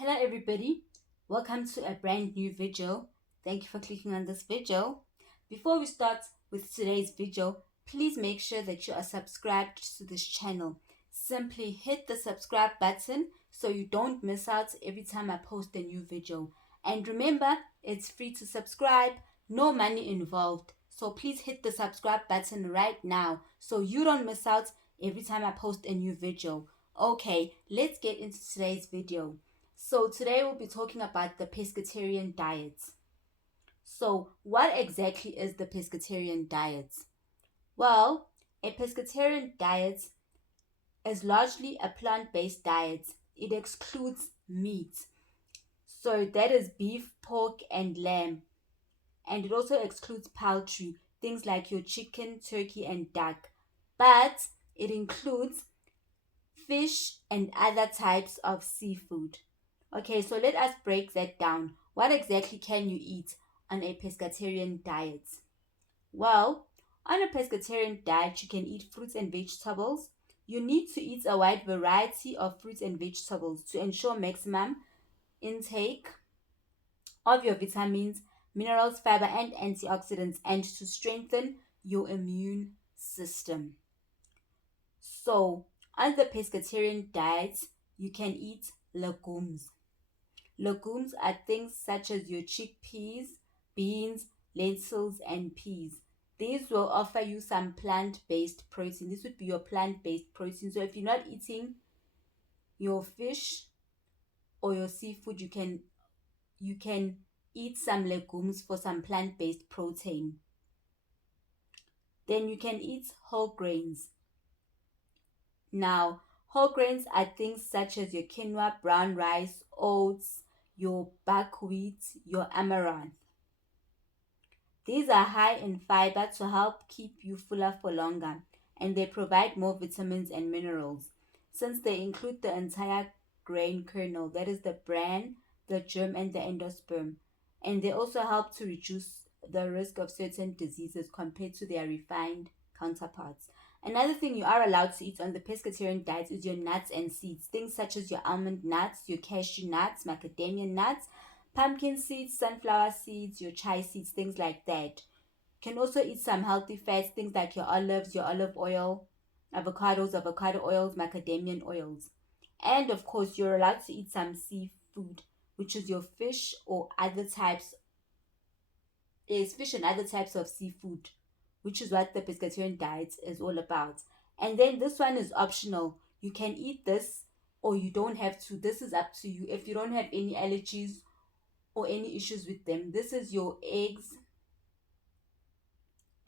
Hello everybody, welcome to a brand new video. Thank you for clicking on this video. Before we start with today's video, please make sure that you are subscribed to this channel. Simply hit the subscribe button so you don't miss out every time I post a new video. And remember, it's free to subscribe, no money involved. So please hit the subscribe button right now so you don't miss out every time I post a new video. Okay, let's get into today's video. So today we'll be talking about the pescatarian diet. So what exactly is the pescatarian diet? Well, a pescatarian diet is largely a plant-based diet. It excludes meat. So that is beef, pork, and lamb. And it also excludes poultry, things like your chicken, turkey, and duck. But it includes fish and other types of seafood. Okay, so let us break that down. What exactly can you eat on a pescatarian diet? Well, on a pescatarian diet, you can eat fruits and vegetables. You need to eat a wide variety of fruits and vegetables to ensure maximum intake of your vitamins, minerals, fiber, and antioxidants, and to strengthen your immune system. So, on the pescatarian diet, you can eat legumes. Legumes are things such as your chickpeas, beans, lentils, and peas. These will offer you some plant-based protein. This would be your plant-based protein. So if you're not eating your fish or your seafood, you can eat some legumes for some plant-based protein. Then you can eat whole grains. Now, whole grains are things such as your quinoa, brown rice, oats, your buckwheat, your amaranth. These are high in fiber to help keep you fuller for longer, and they provide more vitamins and minerals since they include the entire grain kernel, that is the bran, the germ, and the endosperm. And they also help to reduce the risk of certain diseases compared to their refined counterparts. Another thing you are allowed to eat on the pescatarian diet is your nuts and seeds, things such as your almond nuts, your cashew nuts, macadamia nuts, pumpkin seeds, sunflower seeds, your chia seeds, things like that. You can also eat some healthy fats, things like your olives, your olive oil, avocados, avocado oils, macadamia oils. And of course, you're allowed to eat some seafood, which is your fish or other types, is fish and other types of seafood, which is what the pescatarian diet is all about. And then this one is optional. You can eat this or you don't have to. This is up to you. If you don't have any allergies or any issues with them, this is your eggs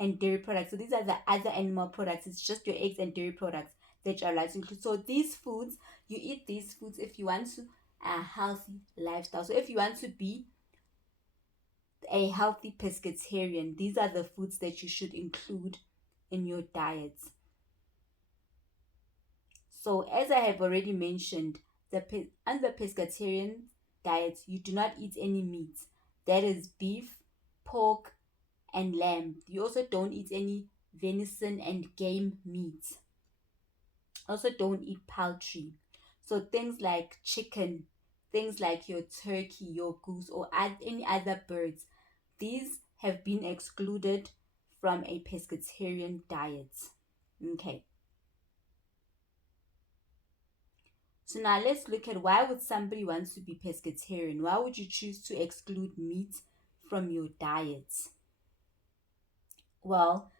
and dairy products. So these are the other animal products. It's just your eggs and dairy products that you're allowed to include. So these foods, you eat these foods if you want to a healthy lifestyle. So if you want to be a healthy pescatarian, these are the foods that you should include in your diets. So as I have already mentioned, on the pescatarian diet, you do not eat any meat. That is beef, pork, and lamb. You also don't eat any venison and game meat. Also don't eat poultry. So things like chicken, things like your turkey, your goose, or any other birds, these have been excluded from a pescatarian diet. Okay. So now let's look at why would somebody want to be pescatarian? Why would you choose to exclude meat from your diet? Well,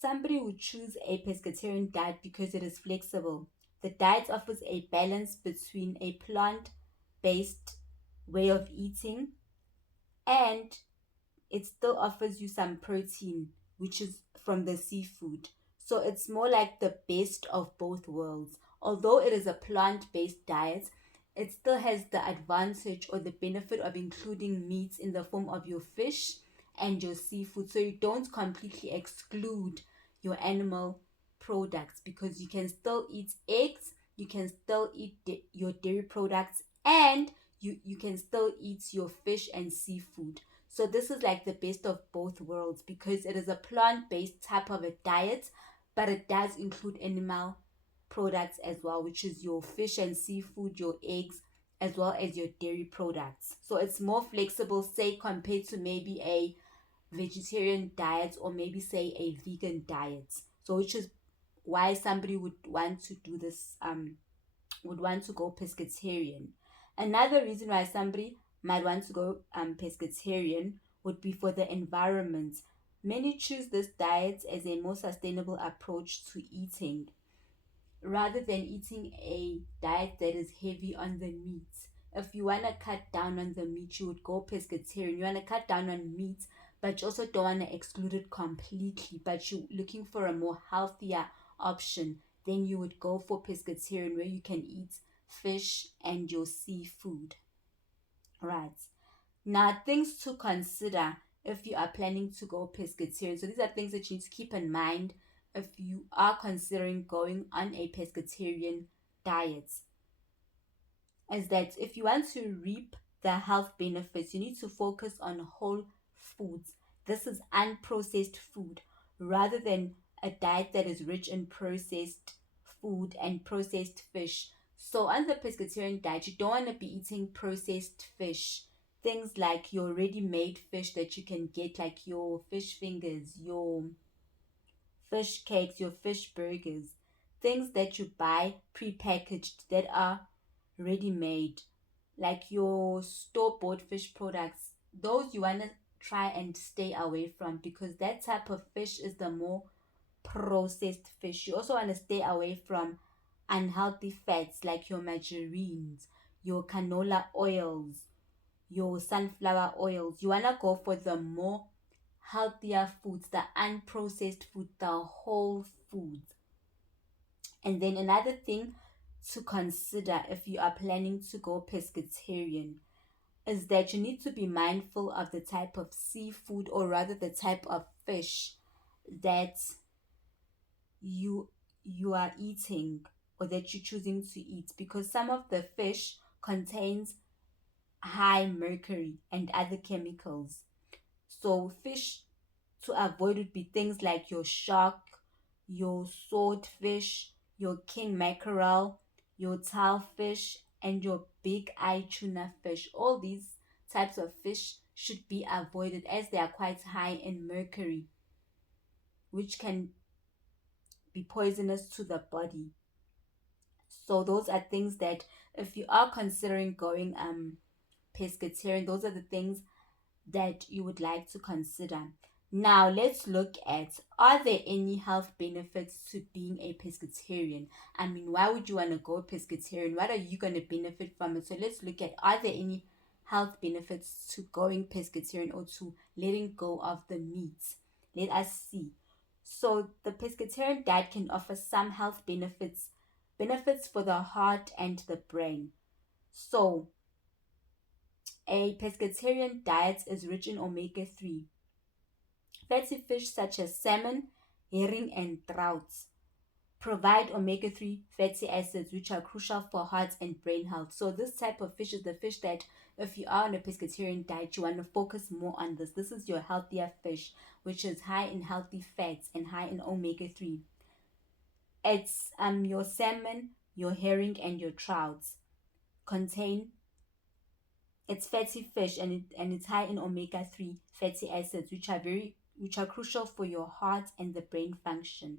somebody would choose a pescatarian diet because it is flexible. The diet offers a balance between a plant-based way of eating and it still offers you some protein, which is from the seafood. So it's more like the best of both worlds. Although it is a plant-based diet, it still has the advantage or the benefit of including meats in the form of your fish and your seafood. So you don't completely exclude your animal products because you can still eat eggs, you can still eat your dairy products, and you can still eat your fish and seafood. So this is like the best of both worlds because it is a plant-based type of a diet, but it does include animal products as well, which is your fish and seafood, your eggs, as well as your dairy products. So it's more flexible, say, compared to maybe a vegetarian diet or maybe say a vegan diet. So which is why somebody would want to do this, would want to go pescatarian. Another reason why somebody might want to go pescatarian would be for the environment. Many choose this diet as a more sustainable approach to eating rather than eating a diet that is heavy on the meat. If you want to cut down on the meat, you would go pescatarian. You want to cut down on meat, but you also don't want to exclude it completely, but you're looking for a more healthier option, then you would go for pescatarian, where you can eat fish and your seafood. Right. Now, things to consider if you are planning to go pescatarian. So these are things that you need to keep in mind if you are considering going on a pescatarian diet. Is that if you want to reap the health benefits, you need to focus on whole foods. This is unprocessed food rather than a diet that is rich in processed food and processed fish. So on the pescatarian diet, you don't want to be eating processed fish. Things like your ready-made fish that you can get, like your fish fingers, your fish cakes, your fish burgers, things that you buy pre-packaged that are ready-made, like your store-bought fish products. Those you want to try and stay away from, because that type of fish is the more processed fish. You also want to stay away from unhealthy fats like your margarines, your canola oils, your sunflower oils. You want to go for the more healthier foods, the unprocessed food, the whole foods. And then another thing to consider if you are planning to go pescatarian is that you need to be mindful of the type of seafood, or rather the type of fish that you are eating, or that you're choosing to eat, because some of the fish contains high mercury and other chemicals. So fish to avoid would be things like your shark, your swordfish, your king mackerel, your tailfish, and your big eye tuna fish. All these types of fish should be avoided as they are quite high in mercury, which can be poisonous to the body. So those are things that if you are considering going pescatarian, those are the things that you would like to consider. Now let's look at, are there any health benefits to being a pescatarian? I mean, why would you want to go pescatarian? What are you going to benefit from it? So let's look at, are there any health benefits to going pescatarian or to letting go of the meat? Let us see. So the pescatarian diet can offer some health benefits for the heart and the brain. So a pescatarian diet is rich in omega-3 fatty fish such as salmon, herring, and trout. Provide omega-3 fatty acids, which are crucial for heart and brain health. So this type of fish is the fish that if you are on a pescatarian diet, you want to focus more on this. This is your healthier fish, which is high in healthy fats and high in omega-3. It's your salmon, your herring, and your trout contain, it's fatty fish, and it's high in omega-3 fatty acids, which are crucial for your heart and the brain function.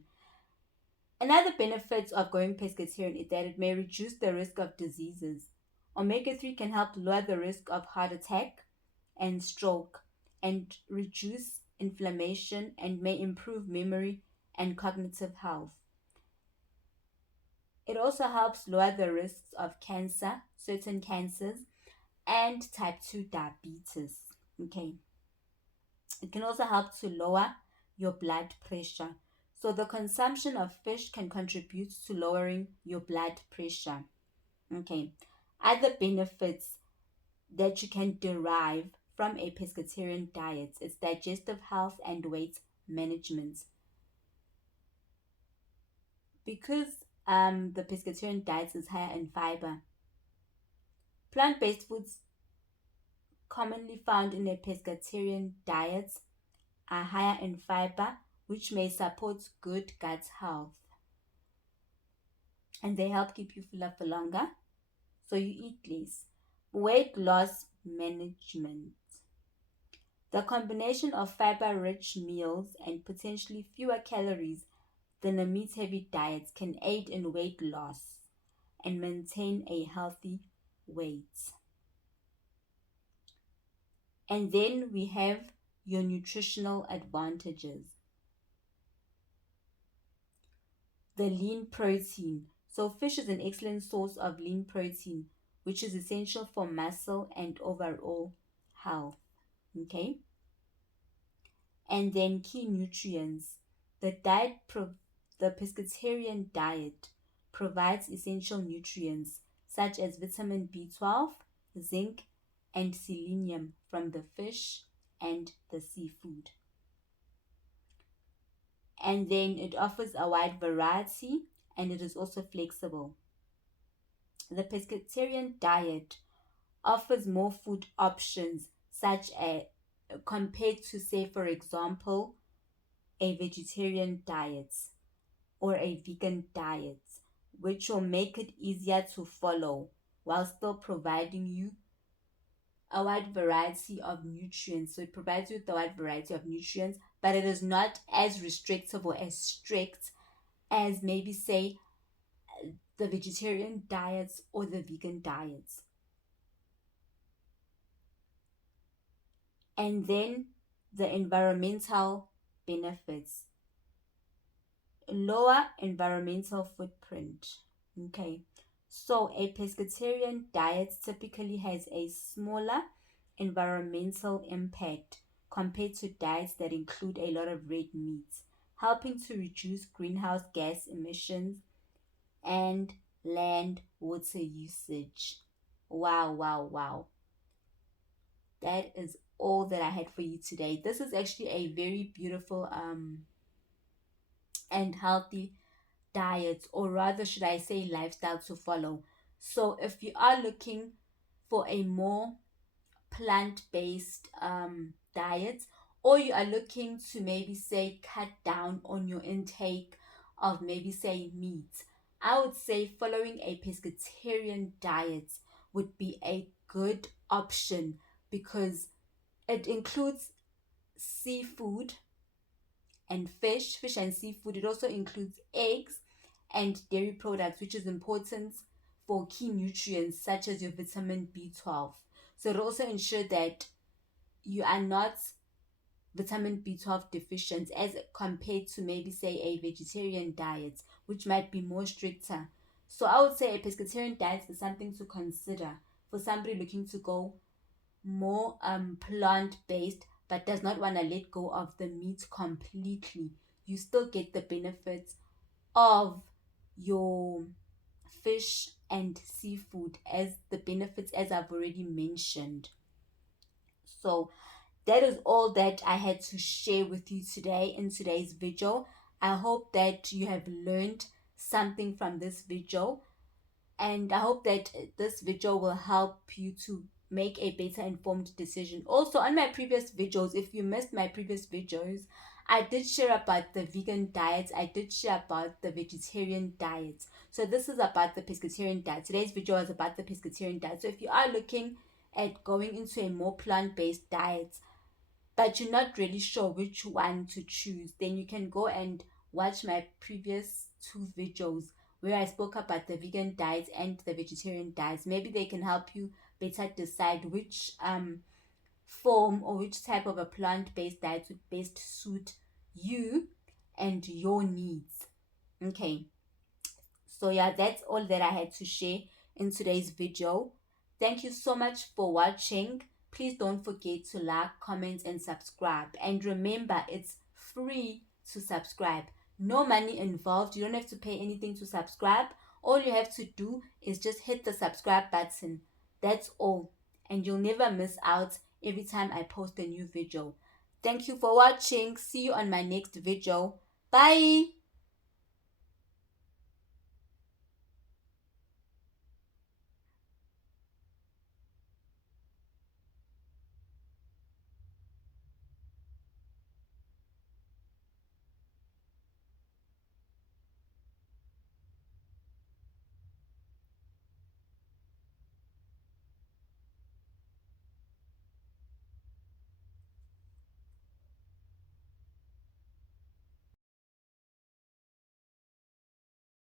Another benefit of going pescatarian is that it may reduce the risk of diseases. Omega-3 can help lower the risk of heart attack and stroke, and reduce inflammation, and may improve memory and cognitive health. It also helps lower the risks of cancer, certain cancers, and type 2 diabetes. Okay. It can also help to lower your blood pressure. So the consumption of fish can contribute to lowering your blood pressure. Okay. Other benefits that you can derive from a pescatarian diet is digestive health and weight management. Because the pescatarian diet is higher in fiber, plant-based foods commonly found in a pescatarian diet are higher in fiber, which may support good gut health. And they help keep you fuller for longer, so you eat less. Weight loss management. The combination of fiber-rich meals and potentially fewer calories than a meat-heavy diet can aid in weight loss and maintain a healthy weight. And then we have your nutritional advantages. The lean protein. So, fish is an excellent source of lean protein, which is essential for muscle and overall health. Okay. And then key nutrients. The the pescatarian diet provides essential nutrients such as vitamin B12, zinc, and selenium from the fish and the seafood. And then it offers a wide variety and it is also flexible. The pescatarian diet offers more food options such as compared to, say, for example, a vegetarian diet or a vegan diet, which will make it easier to follow while still providing you a wide variety of nutrients. So it provides you with a wide variety of nutrients, but it is not as restrictive or as strict as maybe, say, the vegetarian diets or the vegan diets. And then the environmental benefits. Lower environmental footprint. Okay. So a pescatarian diet typically has a smaller environmental impact compared to diets that include a lot of red meat, helping to reduce greenhouse gas emissions and land water usage. Wow, wow, wow. That is all that I had for you today. This is actually a very beautiful and healthy diet, or rather should I say lifestyle to follow. So if you are looking for a more plant-based diet, or you are looking to maybe say cut down on your intake of maybe say meat, I would say following a pescatarian diet would be a good option because it includes seafood and fish and seafood. It also includes eggs and dairy products, which is important for key nutrients such as your vitamin B12. So it also ensures that you are not vitamin B12 deficient as compared to maybe say a vegetarian diet, which might be more stricter. So I would say a pescatarian diet is something to consider for somebody looking to go more plant-based but does not want to let go of the meat completely. You still get the benefits of your fish and seafood as the benefits as I've already mentioned. So that is all that I had to share with you today in today's video. I hope that you have learned something from this video, and I hope that this video will help you to make a better informed decision. Also, on my previous videos, if you missed my previous videos, I did share about the vegan diet, I did share about the vegetarian diet. So this is about the pescatarian diet. Today's video is about the pescatarian diet. So if you are looking at going into a more plant-based diet but you're not really sure which one to choose, then you can go and watch my previous two videos where I spoke about the vegan diet and the vegetarian diet. Maybe they can help you better decide which form or which type of a plant-based diet would best suit you and your needs. Okay, so yeah, that's all that I had to share in today's video. Thank you so much for watching. Please don't forget to like, comment, and subscribe. And remember, it's free to subscribe. No money involved. You don't have to pay anything to subscribe. All you have to do is just hit the subscribe button. That's all. And you'll never miss out every time I post a new video. Thank you for watching. See you on my next video. Bye.